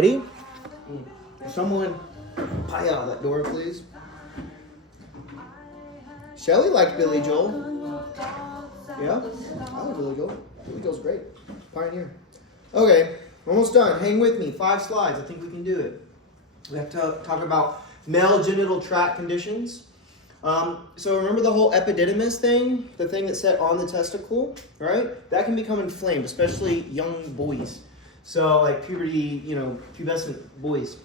Ready? Someone pie out that door, please. Shelly liked Billy Joel. Yeah, I like Billy Joel. Billy Joel's great. Pioneer. Okay, almost done. Hang with me. 5 slides. I think we can do it. We have to talk about male genital tract conditions. So remember the whole epididymis thing? The thing that's set on the testicle, right? That can become inflamed, especially young boys. So like puberty, pubescent boys.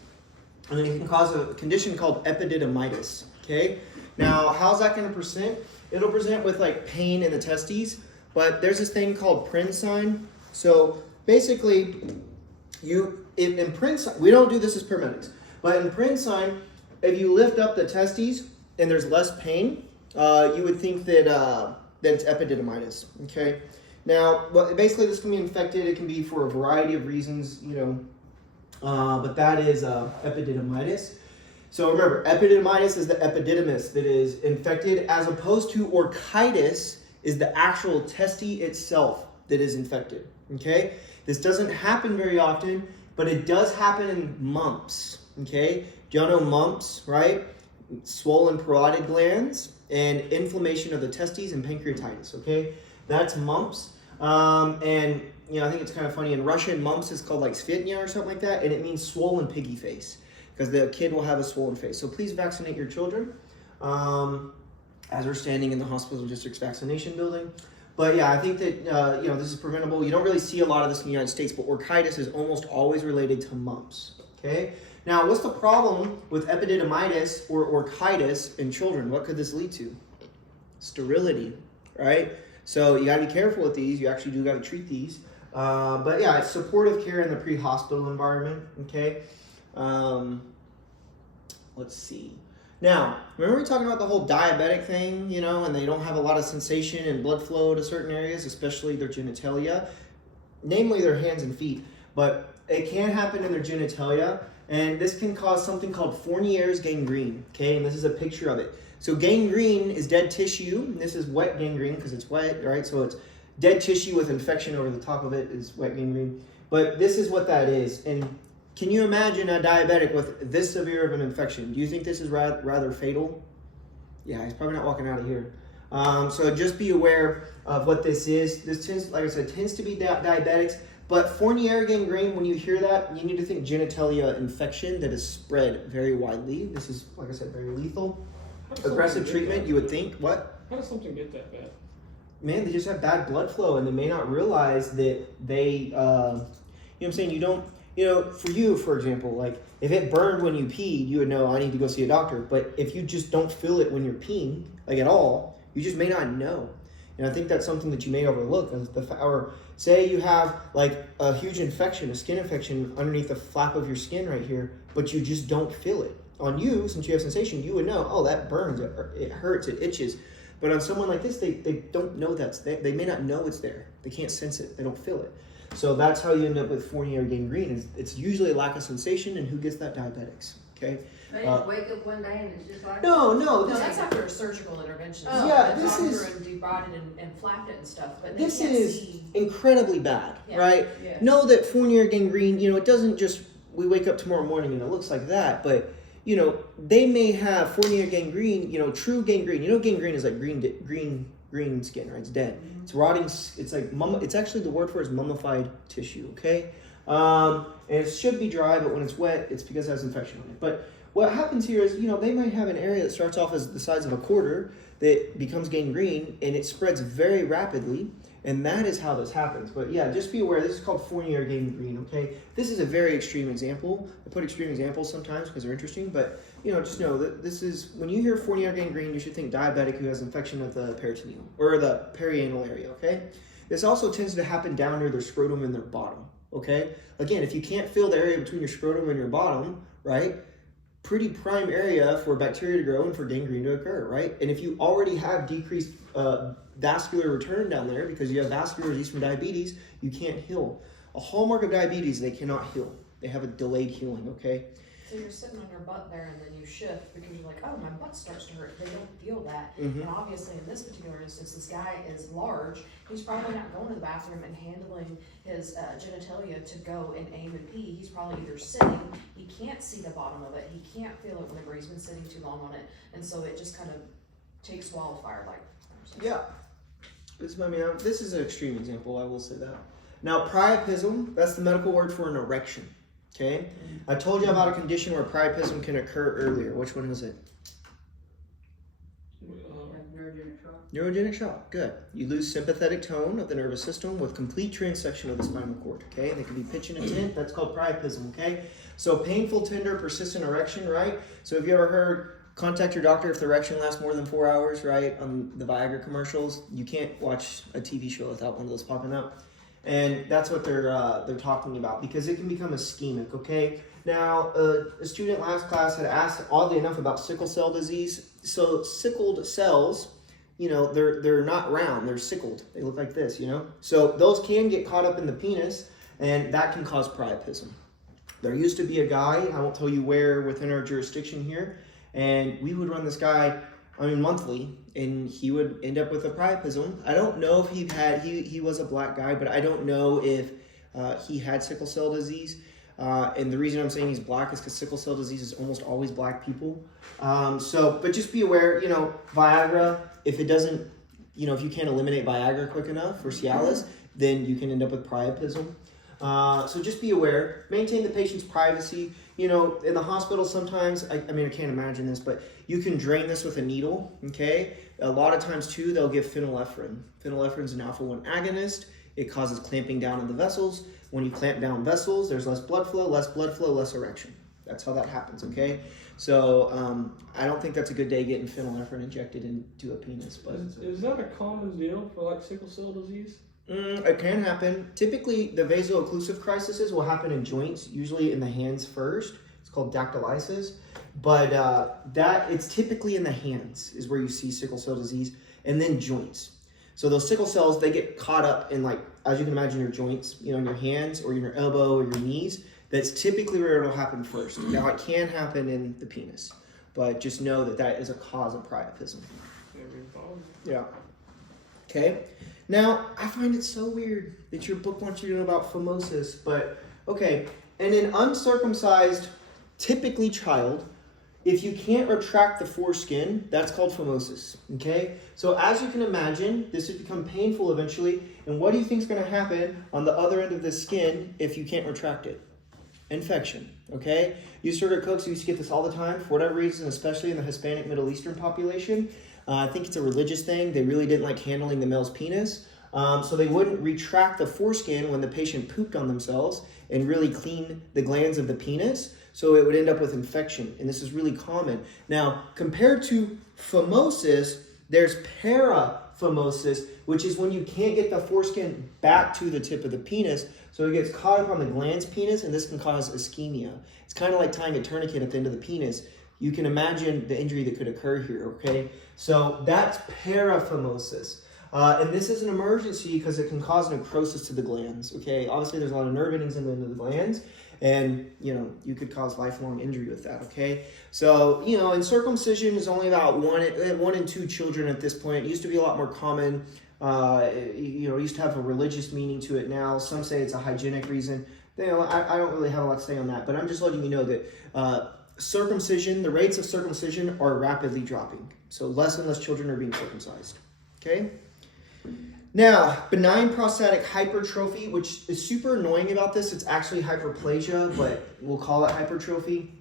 And then it can cause a condition called epididymitis, okay? Now, how's that going to present? It'll present with like pain in the testes, but there's this thing called Prin sign. So basically, in Prin sign, we don't do this as paramedics, but in Prin sign, if you lift up the testes and there's less pain, you would think that it's epididymitis, okay? Now, basically this can be infected. It can be for a variety of reasons, but that is epididymitis. So remember, epididymitis is the epididymis that is infected, as opposed to orchitis is the actual testy itself that is infected, okay? This doesn't happen very often, but it does happen in mumps, okay? Do y'all know mumps, right? Swollen parotid glands and inflammation of the testes and pancreatitis, okay? That's mumps. I think it's kind of funny. In Russian, mumps is called like svyetnia or something like that, and it means swollen piggy face because the kid will have a swollen face. So please vaccinate your children as we're standing in the hospital district's vaccination building. But yeah, I think that this is preventable. You don't really see a lot of this in the United States, but orchitis is almost always related to mumps. Okay. Now, what's the problem with epididymitis or orchitis in children? What could this lead to? Sterility, right? So you got to be careful with these. You actually do got to treat these. But yeah, it's supportive care in the pre-hospital environment. Okay. Let's see. Now, remember we were talking about the whole diabetic thing, and they don't have a lot of sensation and blood flow to certain areas, especially their genitalia, namely their hands and feet. But it can happen in their genitalia, and this can cause something called Fournier's gangrene. Okay, and this is a picture of it. So gangrene is dead tissue. And this is wet gangrene because it's wet, right? So it's dead tissue with infection over the top of it is wet gangrene. But this is what that is. And can you imagine a diabetic with this severe of an infection? Do you think this is rather fatal? Yeah, he's probably not walking out of here. So just be aware of what this is. This tends, like I said, tends to be diabetics. But Fournier gangrene, when you hear that, you need to think genitalia infection that is spread very widely. This is, like I said, very lethal. Aggressive treatment, you would think. What? How does something get that bad? Man, they just have bad blood flow, and they may not realize that they, you know what I'm saying? You don't, for you, for example, like if it burned when you peed, you would know I need to go see a doctor. But if you just don't feel it when you're peeing, like at all, you just may not know. And I think that's something that you may overlook. Or say you have like a huge infection, a skin infection underneath the flap of your skin right here, but you just don't feel it. On you, since you have sensation, you would know, oh, that burns, it hurts, it itches. But on someone like this, they don't know that's there. They may not know it's there. They can't sense it. They don't feel it. So that's how you end up with Fournier gangrene. It's usually a lack of sensation, and who gets that? Diabetics. Okay. They just wake up one day and it's just like No, that's after a surgical intervention. Oh. Yeah, the this doctor is and debrided and flapped it and stuff. But this can't is see. incredibly bad, Yeah. right? Yeah. Know that Fournier gangrene, it doesn't just we wake up tomorrow morning and it looks like that, but they may have Fournier gangrene, true gangrene. Gangrene is like green skin, right? It's dead. Mm-hmm. It's rotting. It's like it's actually the word for it is mummified tissue. Okay, and it should be dry, but when it's wet, it's because it has infection on it. But what happens here is, they might have an area that starts off as the size of a quarter that becomes gangrene, and it spreads very rapidly. And that is how this happens. But yeah, just be aware, this is called Fournier gangrene, okay? This is a very extreme example. I put extreme examples sometimes because they're interesting, but just know that this is, when you hear Fournier gangrene, you should think diabetic who has infection of the peritoneum, or the perianal area, okay? This also tends to happen down near their scrotum and their bottom, okay? Again, if you can't feel the area between your scrotum and your bottom, right? Pretty prime area for bacteria to grow and for gangrene to occur, right? And if you already have decreased vascular return down there because you have vascular disease from diabetes, you can't heal. A hallmark of diabetes, they cannot heal. They have a delayed healing, okay? So you're sitting on your butt there and then you shift because you're like, oh, my butt starts to hurt. They don't feel that. Mhm. And obviously in this particular instance, this guy is large. He's probably not going to the bathroom and handling his genitalia to go and aim and pee. He's probably either sitting, he can't see the bottom of it, he can't feel it whenever he's been sitting too long on it. And so it just kind of takes wildfire like. Yeah. This is an extreme example, I will say that. Now, priapism, that's the medical word for an erection. Okay? I told you about a condition where priapism can occur earlier. Which one was it? Neurogenic shock. Neurogenic shock. Good. You lose sympathetic tone of the nervous system with complete transection of the spinal cord. Okay? They can be pitch and intent. That's called priapism. Okay? So painful, tender, persistent erection, right? So have you ever heard, contact your doctor if the erection lasts more than 4 hours, right? On the Viagra commercials, you can't watch a TV show without one of those popping up. And that's what they're talking about, because it can become ischemic, okay? Now, a student last class had asked, oddly enough, about sickle cell disease. So sickled cells, you know, they're not round, they're sickled. They look like this, you know? So those can get caught up in the penis, and that can cause priapism. There used to be a guy, I won't tell you where within our jurisdiction here, and we would run this guy, monthly, and he would end up with a priapism. I don't know if he was a black guy, but I don't know if he had sickle cell disease. And the reason I'm saying he's black is because sickle cell disease is almost always black people. But just be aware, you know, Viagra, if it doesn't, you know, if you can't eliminate Viagra quick enough for Cialis, then you can end up with priapism. So just be aware, maintain the patient's privacy. You know, in the hospital sometimes, I can't imagine this, but you can drain this with a needle, okay? A lot of times too, they'll give phenylephrine. Phenylephrine is an alpha-1 agonist. It causes clamping down of the vessels. When you clamp down vessels, there's less blood flow, less erection. That's how that happens, okay? So I don't think that's a good day getting phenylephrine injected into a penis. But is that a common deal for like sickle cell disease? It can happen. Typically, the vaso-occlusive crises will happen in joints, usually in the hands first. It's called dactylysis. But it's typically in the hands is where you see sickle cell disease, and then joints. So those sickle cells, they get caught up in, like, as you can imagine, your joints, you know, in your hands or in your elbow or your knees. That's typically where it'll happen first. Now, it can happen in the penis, but just know that that is a cause of priapism. Yeah. Okay. Now, I find it so weird that your book wants you to know about phimosis, but okay. In an uncircumcised, typically child, if you can't retract the foreskin, that's called phimosis, okay? So as you can imagine, this would become painful eventually, and what do you think is going to happen on the other end of the skin if you can't retract it? Infection, okay? You surrogate cooks used to get this all the time, for whatever reason, especially in the Hispanic Middle Eastern population. I think it's a religious thing. They really didn't like handling the male's penis. So they wouldn't retract the foreskin when the patient pooped on themselves and really clean the glands of the penis. So it would end up with infection. And this is really common. Now, compared to phimosis, there's paraphimosis, which is when you can't get the foreskin back to the tip of the penis. So it gets caught up on the glans penis, and this can cause ischemia. It's kind of like tying a tourniquet at the end of the penis. You can imagine the injury that could occur here, okay? So that's paraphimosis. And this is an emergency because it can cause necrosis to the glands, okay? Obviously, there's a lot of nerve endings in the glands, and, you know, you could cause lifelong injury with that, okay? So, you know, and circumcision is only about one in two children at this point. It used to be a lot more common. You know, it used to have a religious meaning to it now. Some say it's a hygienic reason. You know, I don't really have a lot to say on that, but I'm just letting you know that circumcision, the rates of circumcision are rapidly dropping. So less and less children are being circumcised, okay? Now, benign prostatic hypertrophy, which is super annoying about this. It's actually hyperplasia, but we'll call it hypertrophy.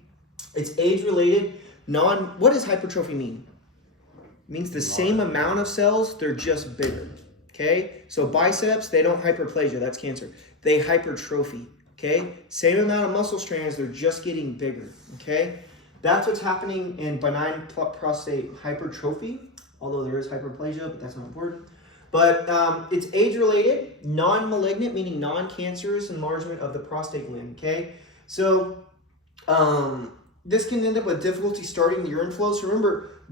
It's age-related. What does hypertrophy mean? It means the same amount of cells, they're just bigger, okay? So biceps, they don't hyperplasia, that's cancer. They hypertrophy, okay? Same amount of muscle strands, they're just getting bigger, okay? That's what's happening in benign prostate hypertrophy, although there is hyperplasia, but that's not important. But it's age-related, non-malignant, meaning non-cancerous enlargement of the prostate gland, okay? So this can end up with difficulty starting the urine flow. So remember,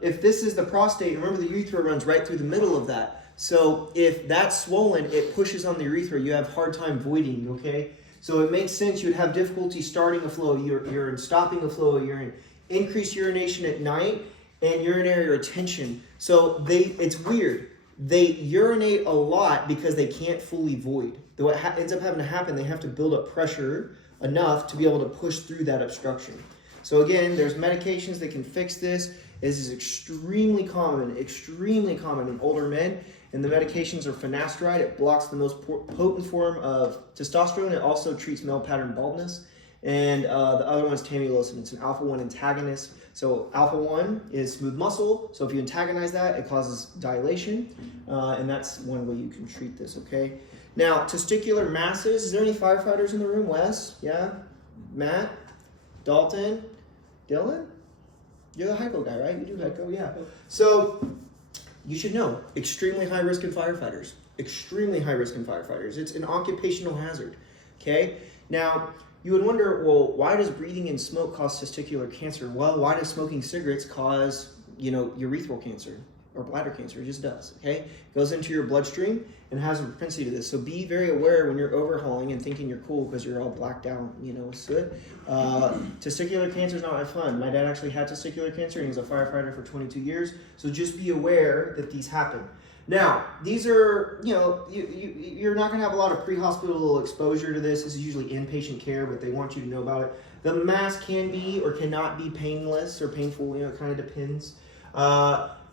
if this is the prostate, remember the urethra runs right through the middle of that. So if that's swollen, it pushes on the urethra. You have hard time voiding, okay? So it makes sense you would have difficulty starting a flow of urine, stopping a flow of urine, increased urination at night, and urinary retention. So it's weird. They urinate a lot because they can't fully void. What ends up having to happen, they have to build up pressure enough to be able to push through that obstruction. So again, there's medications that can fix this. This is extremely common in older men. And the medications are finasteride. It blocks the most potent form of testosterone. It also treats male pattern baldness. And the other one is tamsulosin. It's an alpha-1 antagonist. So alpha-1 is smooth muscle. So if you antagonize that, it causes dilation. And that's one way you can treat this, okay? Now, testicular masses. Is there any firefighters in the room? Wes? Yeah? Matt? Dalton? Dylan? You're the HICO guy, right? You do HICO, yeah. So you should know, extremely high risk in firefighters. Extremely high risk in firefighters. It's an occupational hazard, okay? Now, you would wonder, well, why does breathing in smoke cause testicular cancer? Well, why does smoking cigarettes cause, urethral cancer or bladder cancer? It just does, okay? It goes into your bloodstream and has a propensity to this. So be very aware when you're overhauling and thinking you're cool because you're all blacked out, with soot. Testicular cancer is not my fun. My dad actually had testicular cancer and he was a firefighter for 22 years. So just be aware that these happen. Now, these are, you're not going to have a lot of pre-hospital exposure to this. This is usually inpatient care, but they want you to know about it. The mass can be or cannot be painless or painful, it kind of depends.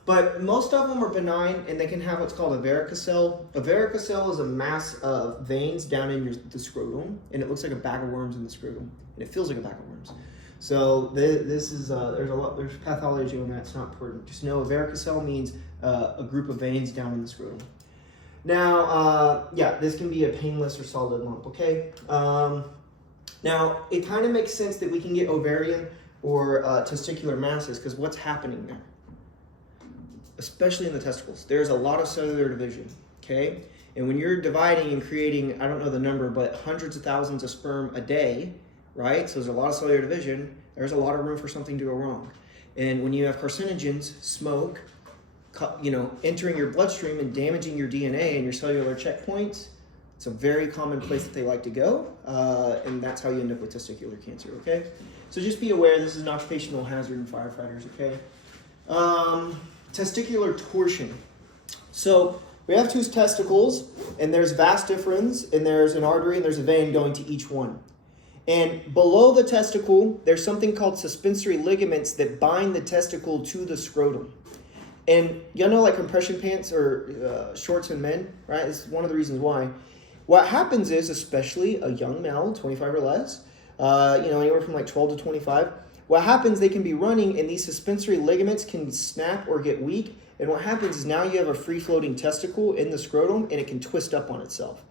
But most of them are benign, and they can have what's called a varicocele. A varicocele is a mass of veins down in the scrotum, and it looks like a bag of worms in the scrotum, and it feels like a bag of worms. So this is there's pathology on that. It's not important. Just know a varicocele means a group of veins down in the scrotum. Now, this can be a painless or solid lump. Okay. Now it kind of makes sense that we can get ovarian or testicular masses because what's happening there? Especially in the testicles, there's a lot of cellular division, okay? And when you're dividing and creating, I don't know the number, but hundreds of thousands of sperm a day, right? So there's a lot of cellular division, there's a lot of room for something to go wrong. And when you have carcinogens, smoke, entering your bloodstream and damaging your DNA and your cellular checkpoints, it's a very common place that they like to go, and that's how you end up with testicular cancer, okay? So just be aware this is an occupational hazard in firefighters, okay? Testicular torsion. So we have two testicles, and there's vas deferens, and there's an artery, and there's a vein going to each one. And below the testicle, there's something called suspensory ligaments that bind the testicle to the scrotum. And like compression pants or shorts in men, right? It's one of the reasons why. What happens is, especially a young male, 25 or less, anywhere from like 12 to 25, what happens, they can be running and these suspensory ligaments can snap or get weak. And what happens is now you have a free-floating testicle in the scrotum and it can twist up on itself.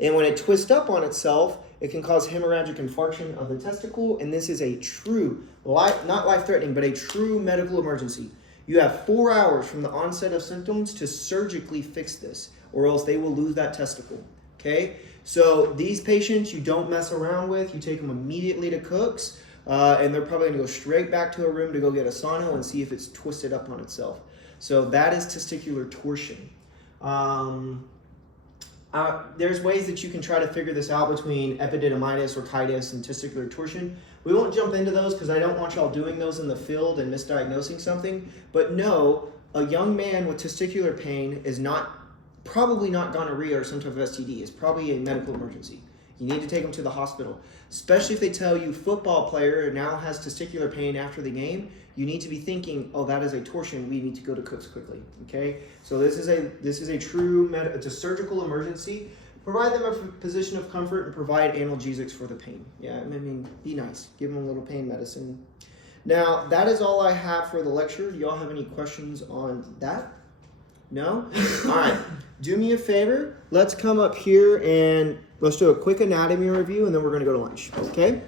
And when it twists up on itself, it can cause hemorrhagic infarction of the testicle. And this is a true, not life-threatening, but a true medical emergency. You have 4 hours from the onset of symptoms to surgically fix this, or else they will lose that testicle, okay? So these patients you don't mess around with. You take them immediately to Cook's. And they're probably going to go straight back to a room to go get a sono and see if it's twisted up on itself. So that is testicular torsion. There's ways that you can try to figure this out between epididymitis, orchitis, and testicular torsion. We won't jump into those because I don't want y'all doing those in the field and misdiagnosing something. But no, a young man with testicular pain is probably not gonorrhea or some type of STD. It's probably a medical emergency. You need to take them to the hospital, especially if they tell you football player now has testicular pain after the game. You need to be thinking, oh, that is a torsion. We need to go to Cook's quickly. Okay, so this is a true it's a surgical emergency. Provide them a position of comfort and provide analgesics for the pain. Yeah, I mean, be nice. Give them a little pain medicine. Now that is all I have for the lecture. Do y'all have any questions on that? No? All right. Do me a favor. Let's come up here and let's do a quick anatomy review, and then we're going to go to lunch. Okay?